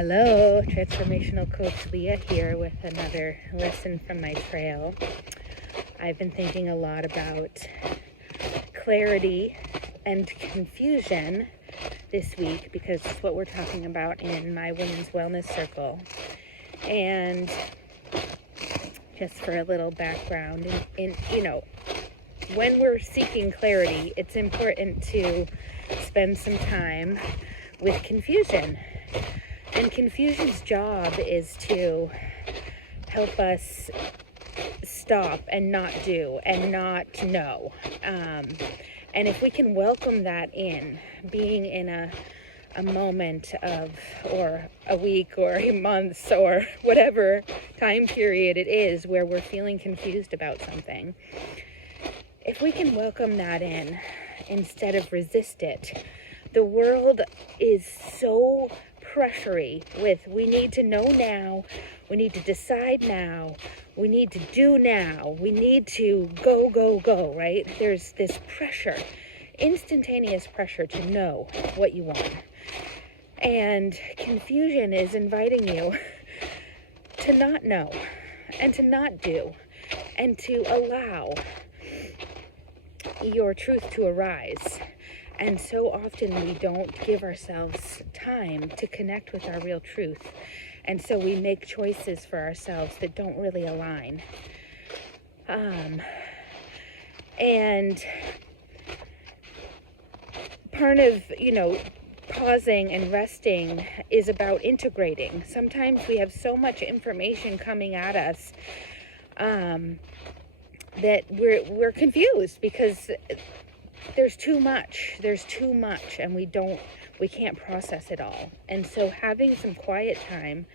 Hello, Transformational Coach Leah here with another lesson from my trail. I've been thinking a lot about clarity and confusion this week because it's what we're talking about in my women's wellness circle. And just for a little background, when we're seeking clarity, it's important to spend some time with confusion. And confusion's job is to help us stop and not do and not know. And if we can welcome that in, being in a moment of, or a week or a month or whatever time period it is where we're feeling confused about something, if we can welcome that in instead of resist it, the world is so pressury with we need to know now, we need to decide now, we need to do now, we need to go, right? There's this pressure, instantaneous pressure to know what you want. And confusion is inviting you to not know and to not do and to allow your truth to arise. And so often we don't give ourselves time to connect with our real truth. And so we make choices for ourselves that don't really align. And part of, pausing and resting is about integrating. Sometimes we have so much information coming at us that we're confused because there's too much, and we can't process it all. And so having some quiet time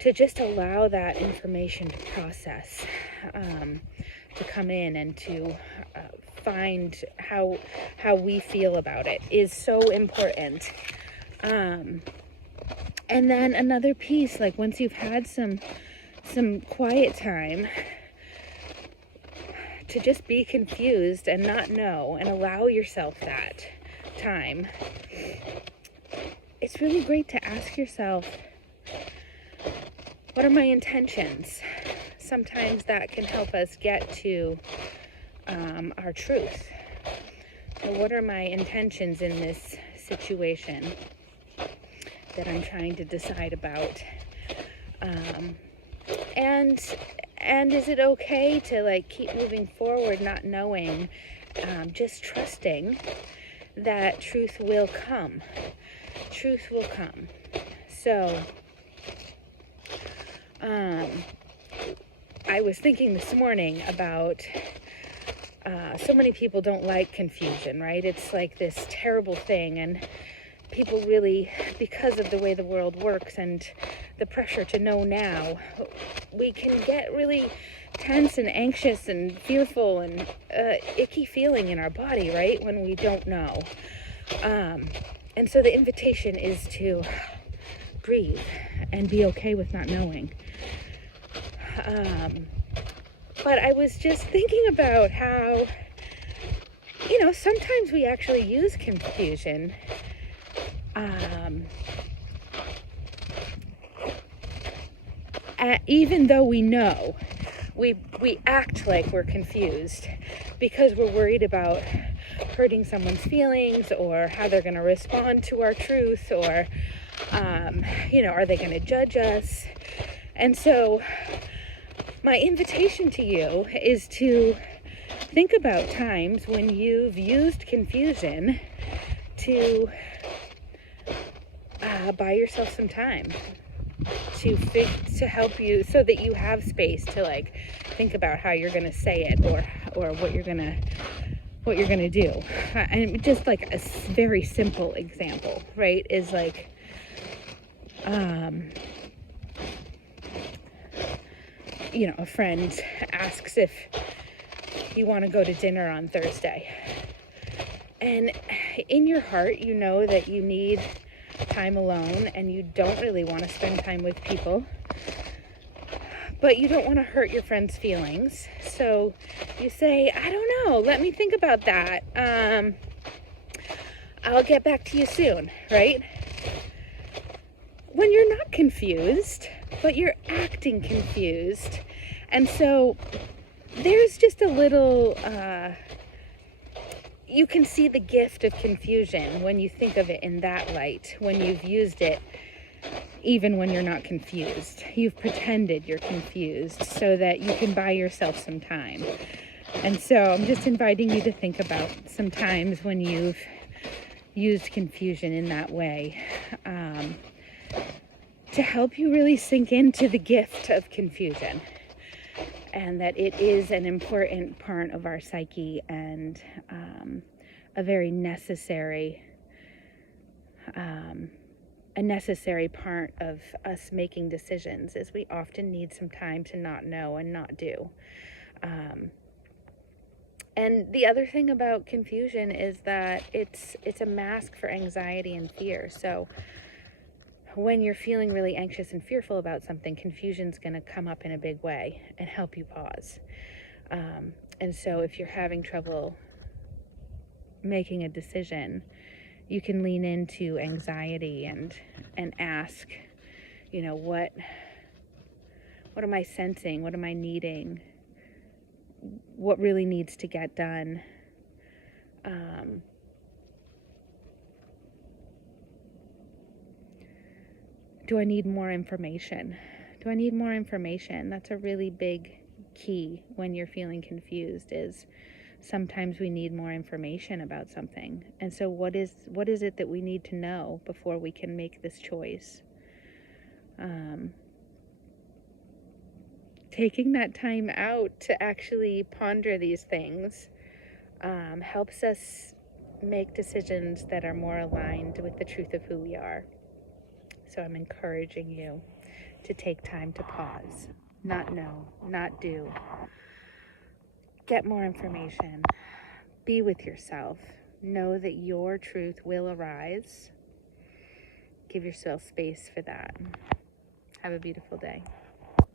to just allow that information to process, to come in and to find how we feel about it is so important. And then another piece, like once you've had some quiet time, to just be confused and not know and allow yourself that time. It's really great to ask yourself, what are my intentions? Sometimes that can help us get to our truth. So what are my intentions in this situation that I'm trying to decide about? And is it okay to keep moving forward, not knowing, just trusting that truth will come. Truth will come. So, I was thinking this morning about so many people don't like confusion, right? It's like this terrible thing, and people really, because of the way the world works and the pressure to know now, we can get really tense and anxious and fearful and icky feeling in our body, right, when we don't know. And so the invitation is to breathe and be okay with not knowing. But I was just thinking about how, sometimes we actually use confusion even though we know, we act like we're confused because we're worried about hurting someone's feelings or how they're going to respond to our truth, or are they going to judge us? And so my invitation to you is to think about times when you've used confusion to buy yourself some time to help you, so that you have space to think about how you're going to say it or what you're going to do. And just a very simple example, right, is a friend asks if you want to go to dinner on Thursday, and in your heart you know that you need time alone and you don't really want to spend time with people, but you don't want to hurt your friend's feelings. So you say, I don't know, let me think about that. I'll get back to you soon, right? when you're not confused, but you're acting confused. And so there's just a little, you can see the gift of confusion when you think of it in that light, when you've used it even when you're not confused. You've pretended you're confused so that you can buy yourself some time. And so I'm just inviting you to think about some times when you've used confusion in that way, to help you really sink into the gift of confusion, and that it is an important part of our psyche, and a very necessary part of us making decisions, is we often need some time to not know and not do. And the other thing about confusion is that it's a mask for anxiety and fear. So when you're feeling really anxious and fearful about something, confusion's going to come up in a big way and help you pause. And so if you're having trouble making a decision, you can lean into anxiety and ask, what am I sensing? What am I needing? What really needs to get done? Do I need more information? Do I need more information? That's a really big key when you're feeling confused, is sometimes we need more information about something. And so what is it that we need to know before we can make this choice? Taking that time out to actually ponder these things helps us make decisions that are more aligned with the truth of who we are. So I'm encouraging you to take time to pause, not know, not do. Get more information. Be with yourself. Know that your truth will arise. Give yourself space for that. Have a beautiful day.